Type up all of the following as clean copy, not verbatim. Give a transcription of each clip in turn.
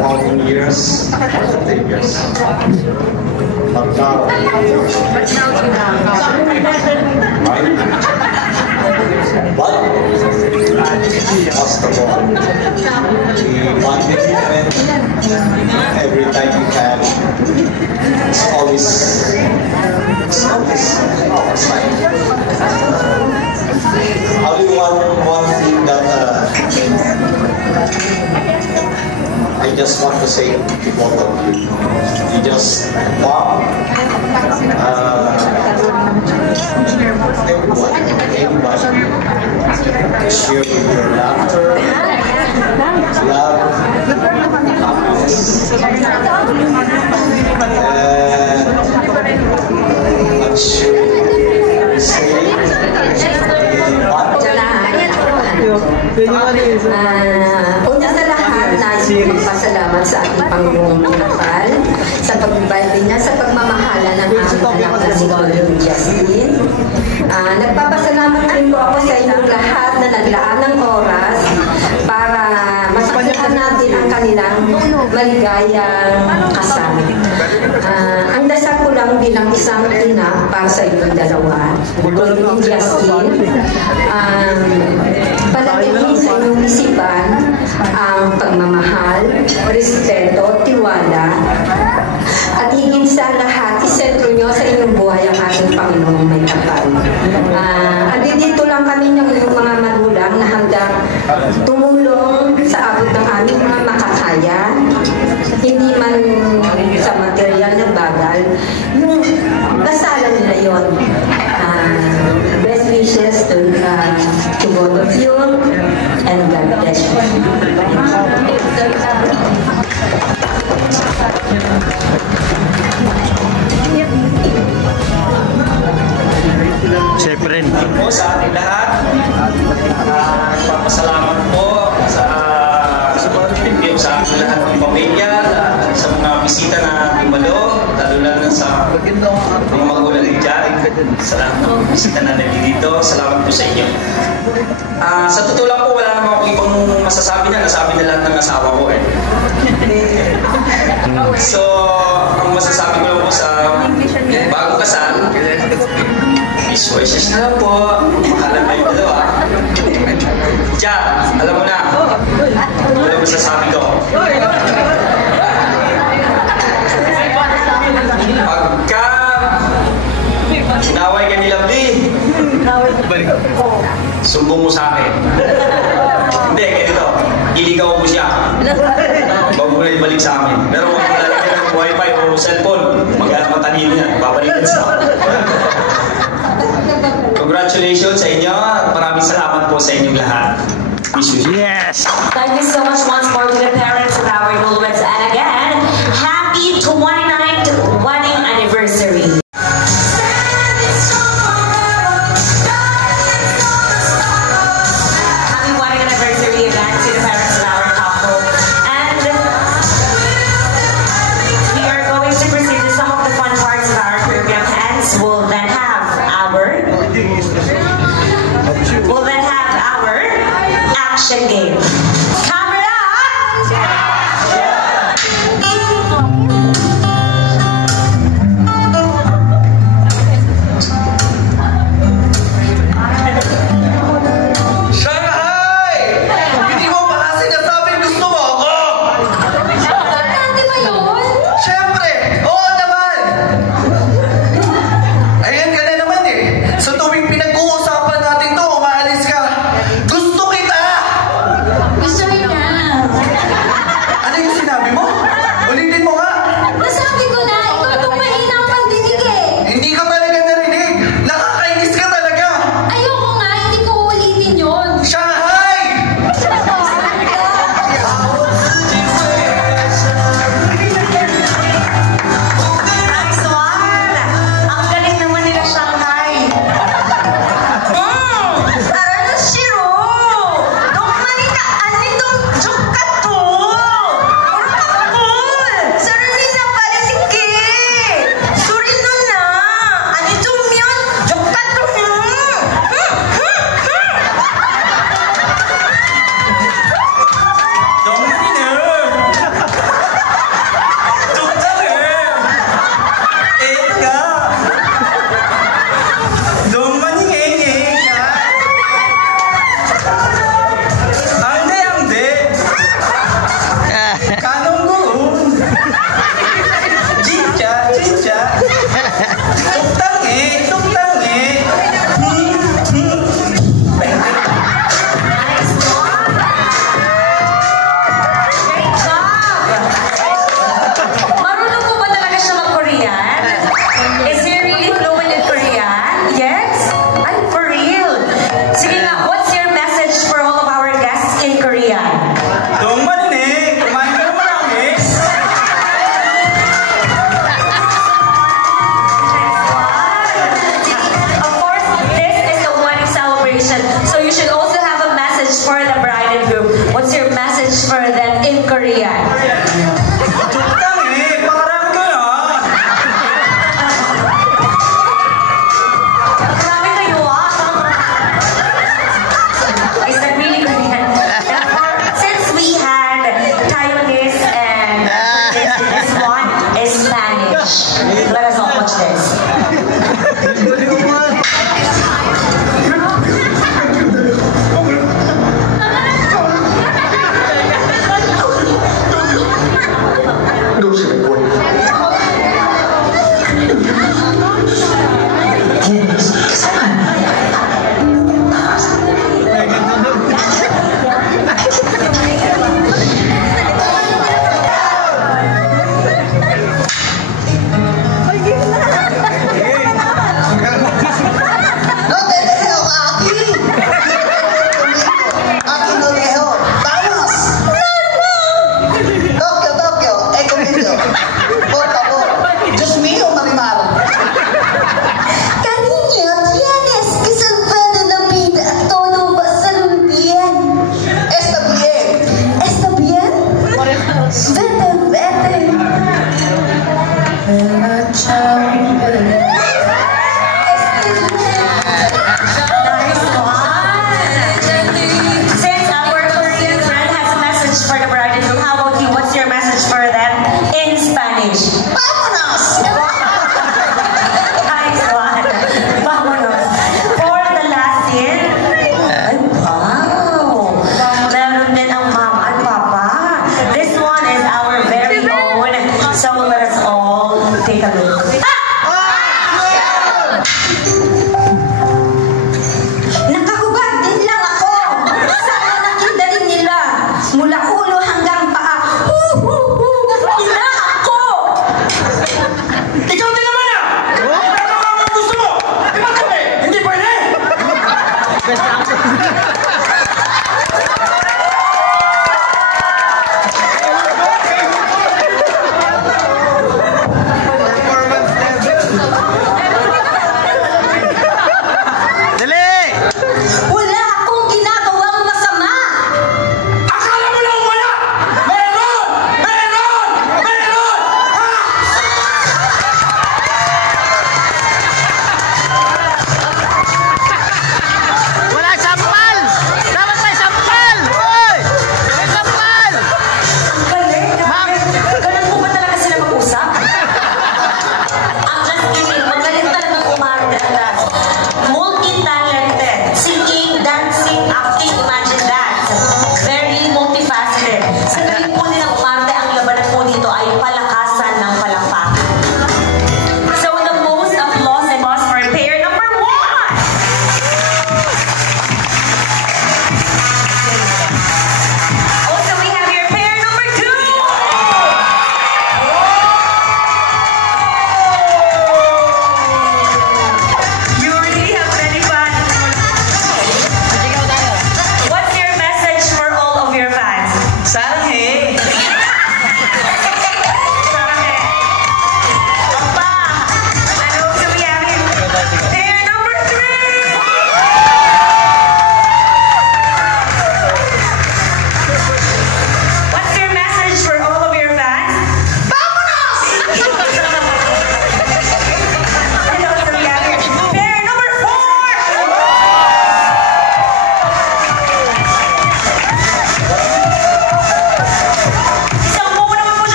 How many years? 10 years. But now, but first of all, the bonding event, every time you can, it's always fine. Only one thing that I just want to say to both of you. You just walk, everyone, anybody, share with your laughter, love, happiness, and I'm sure say una sa lahat, nais kong pasalamat sa ating Panginoong Pinakal sa pagbibay niya sa pagmamahala ng aking anak na si Golden Justin. Nagpapasalamat rin po ako sa inyong lahat na naglaan ng oras para masaksihan natin ang kanilang maligayang kasal. Ang dasal ko lang bilang isang ina para sa inyong dalawa, Golden Justin, palagay sa inyong isipan ang pagmamahal, respeto, tiwala, at higit sa lahat, isentro nyo sa inyong buhay ang ating Panginoong may kapal. Dito lang kami ng mga magulang na handang tumulong sa abot ng aming mga makakaya, hindi man sa material na bagay, yung kasalan nila yun. Best wishes to both of you, and God bless you. Siyempre po sa ating lahat. Nagpapasalamat po sa ating lahat ng pamilya, sa mga bisita na dumalo, lalo na sa mga magulang ni Jari. Salamat ng bisita na nandito. Salamat po sa inyo. Sa totoo lang po, wala naman ako ibang masasabi na. Nasabi na lahat ng asawa ko eh. So, ang masasabi ko lang po sa bagong kasal, peace wishes na lang po. Makalang kayo dalawa. Diyan, alam mo na. Wala masasabi ko. Pagka naway ka nila, sumbong mo sa akin. Hindi, ganito. Iligaw mo siya. Huwag mo na ibalik sa amin. Pero huwag mo lalagyan ng wifi o cellphone. Magkakatalino yan. Babalikan sa akin. Congratulations sa inyo. Maraming salamat po sa inyong lahat. yes! Thank you so much once more to the parents of our newlyweds. And again, happy 29th wedding anniversary. Happy wedding anniversary again to the parents of our couple. And we are going to proceed to some of the fun parts of our program. Hence, we'll then have our action game. Camera!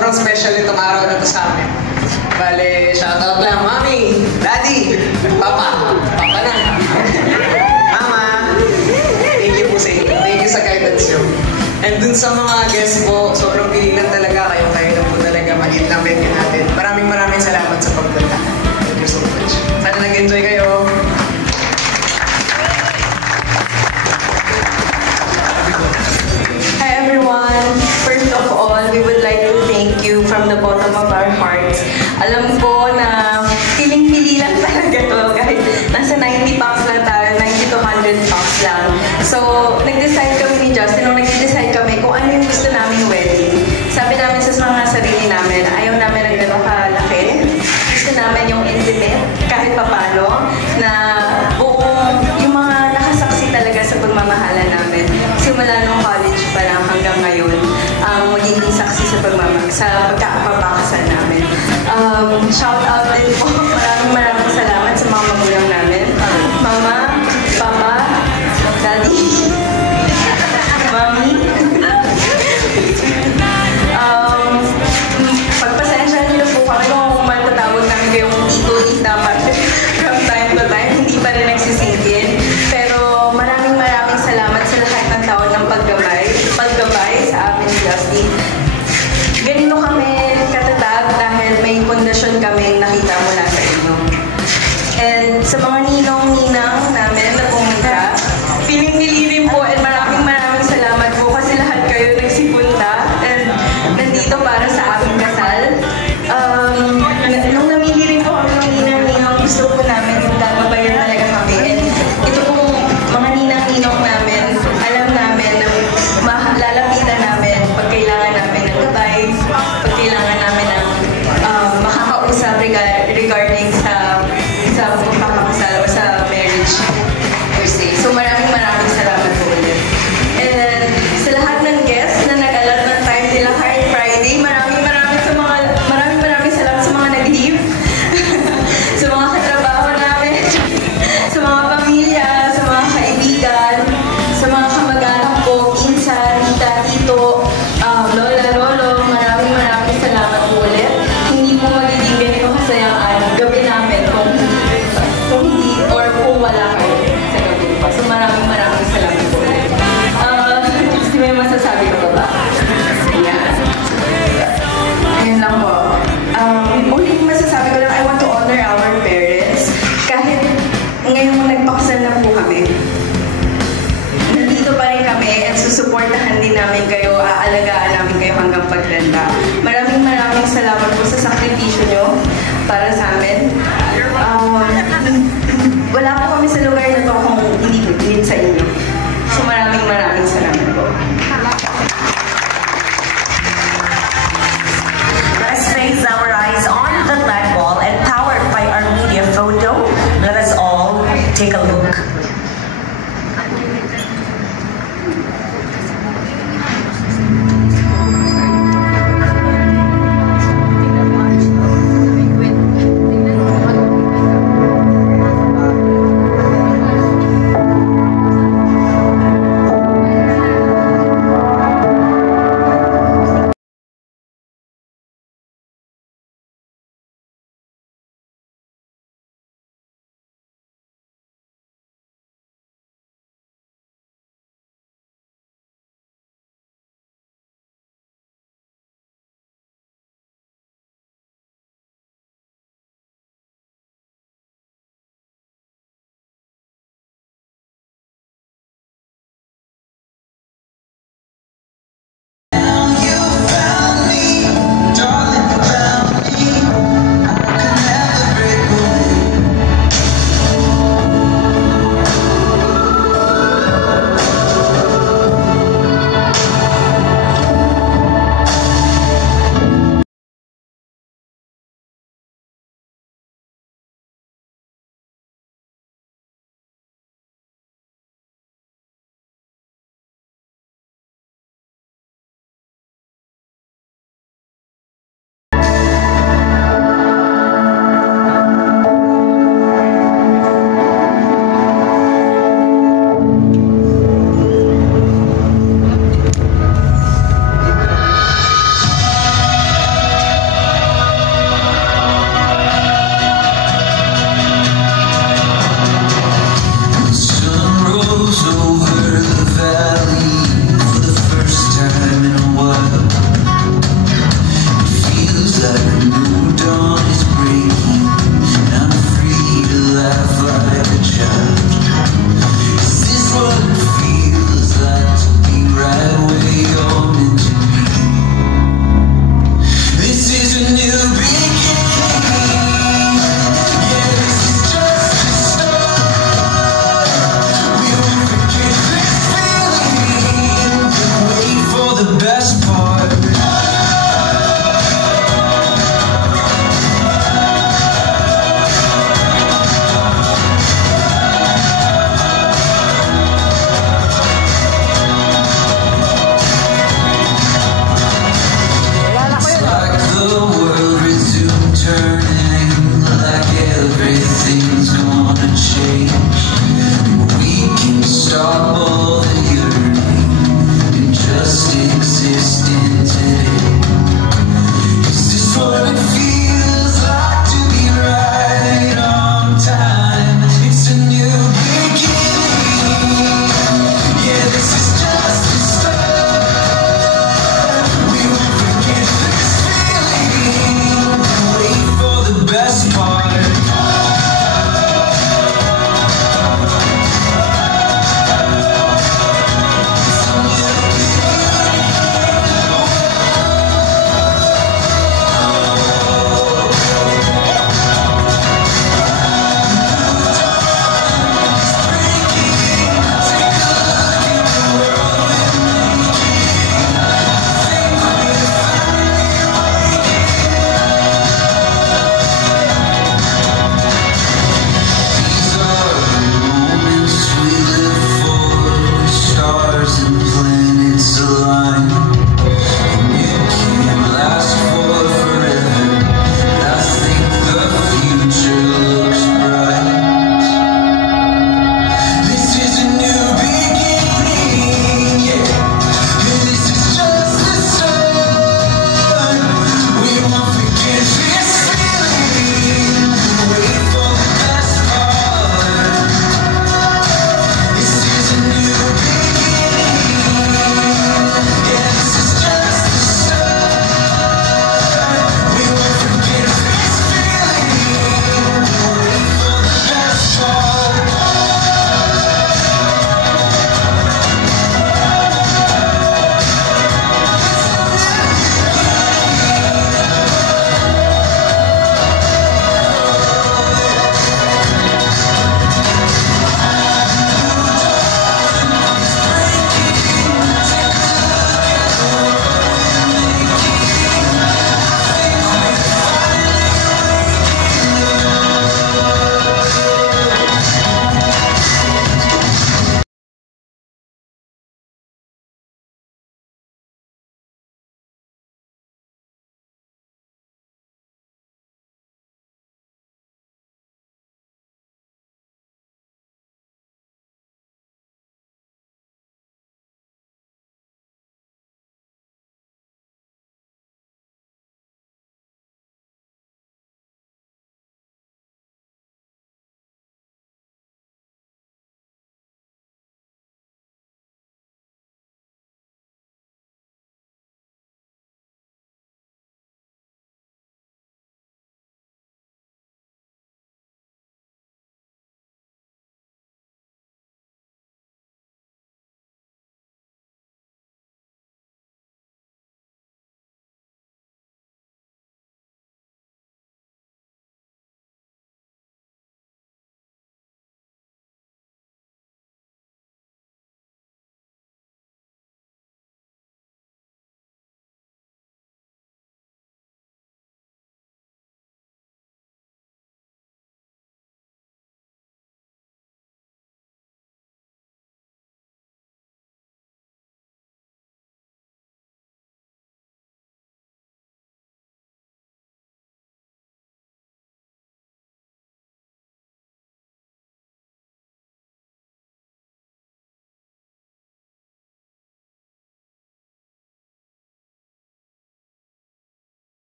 sobrang special itong araw na to sa amin. Bale, shoutout lang, Mami, Daddy, Papa na. Mama, thank you po sa inyo. Thank you sa guidance nyo. And dun sa mga guests po, sobrang pililan talaga kayo. Kayo na po talaga maliit ng venue natin. Maraming salamat sa pagpunta. Thank you so much. Sana nag-enjoy kayo. Hi everyone! First of all, we would like to thank you from the bottom of our hearts. Alam ko na piling-pili lang talaga to guys. Nasa 90 packs lang tayo, 90 to 100 packs lang. So, nag-decide kami ni Justin, nung nag-decide kami kung ano yung gusto naming wedding. Sabi namin sa mga sarili namin, ayaw namin ng gano'ng kalaki. Gusto namin yung intimate, kahit papalo, na buong, yung mga nakasaksi talaga sa pagmamahala namin. Simula nung college pa lang hanggang ngayon, magiging saksi sa pagkakapapakasal namin. Shout out din po, maraming salamat sa mga magulang namin. Mama, Papa, Daddy, Mami. Pagpasensya niyo po kami kung matatawag namin kayong tito, tita from time to time, hindi pa rin nagsisingkin. Pero maraming salamat sa lahat ng taon ng paggabay sa amin ni Justin. Ganito kami katatag dahil may pundasyon kami na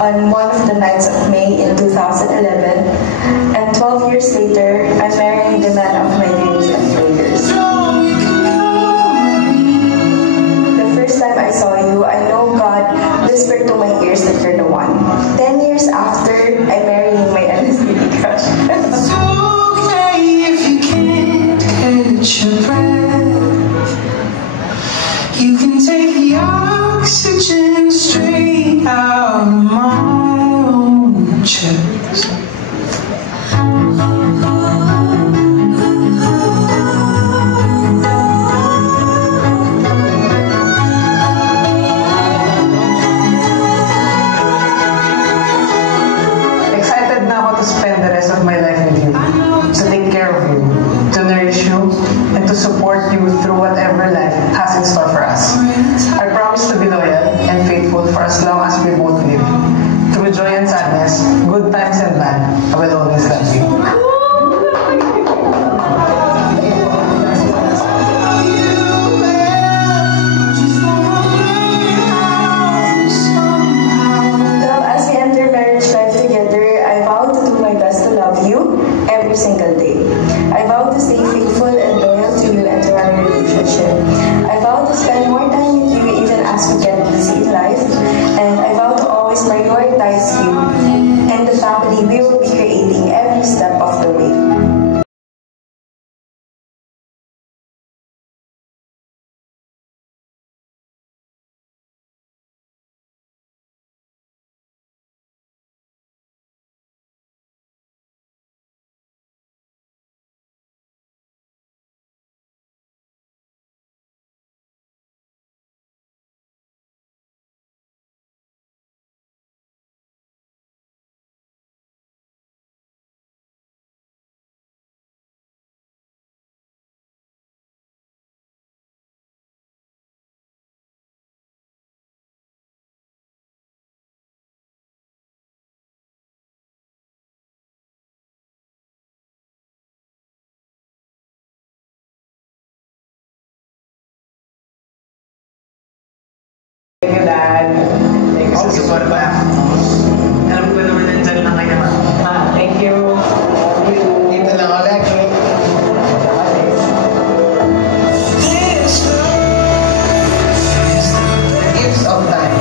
on one of the nights of May in 2011. And 12 years later, I'm marrying the man of my dreams and prayers. The first time I saw you, I know God whispered to my ears that you're the one. 10 years after, I'm marrying my LSD crush. It's okay if you can't catch your breath. You can take the oxygen straight out of my own chest. Excited na ako to spend the rest of my life with you, to take care of you, to nourish you, and to support you through whatever life has in store for us. I promise to be loyal and faithful for as long as we both live. Through joy and sadness, good times and bad, I will always love you. Now, as we enter marriage life together, I vow to do my best to love you every single day. I vow to stay faithful and loyal to you and to our relationship. I vow to spend more time with you even as we get busy in life. And I vow to always prioritize you and the family we will be creating every step of the way. Thank you, Dad. Thank you sa support ba? Alam ko naman nandyan lang kayo. Thank you. Dito lang ako, actually. Gifts of time.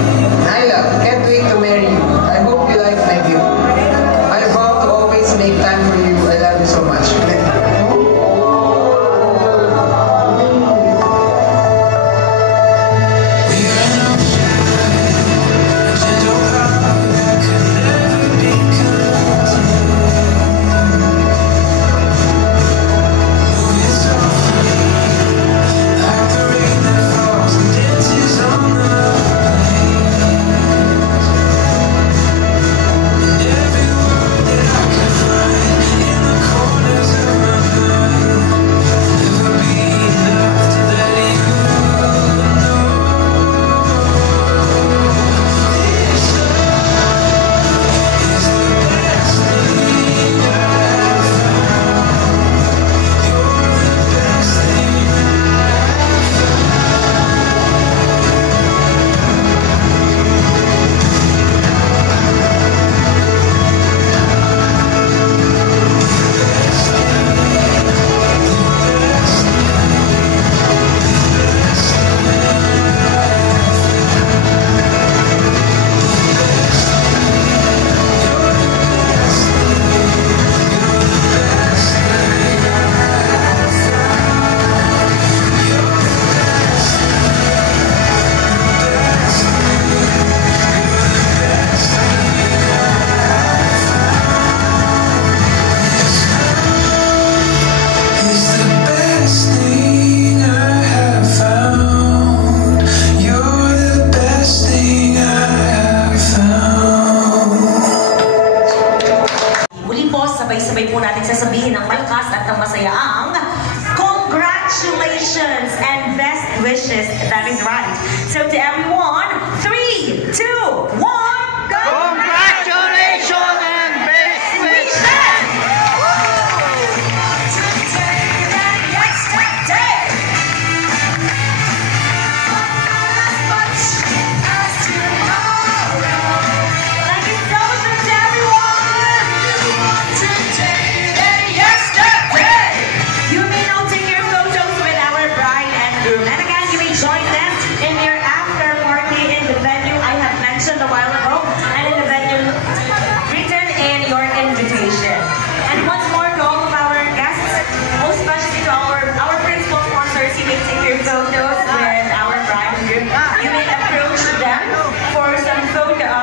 Nyla, can't wait to marry you. I hope you like my view. I vow to always make time for you. I love you so much.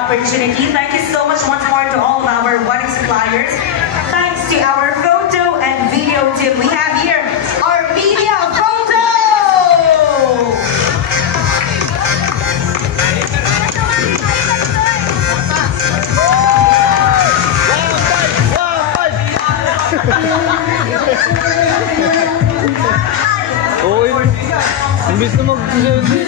opportunity. Thank you so much once more to all of our wedding suppliers. Thanks to our photo and video team. We have here our media photo! Imbis na mag-selfie,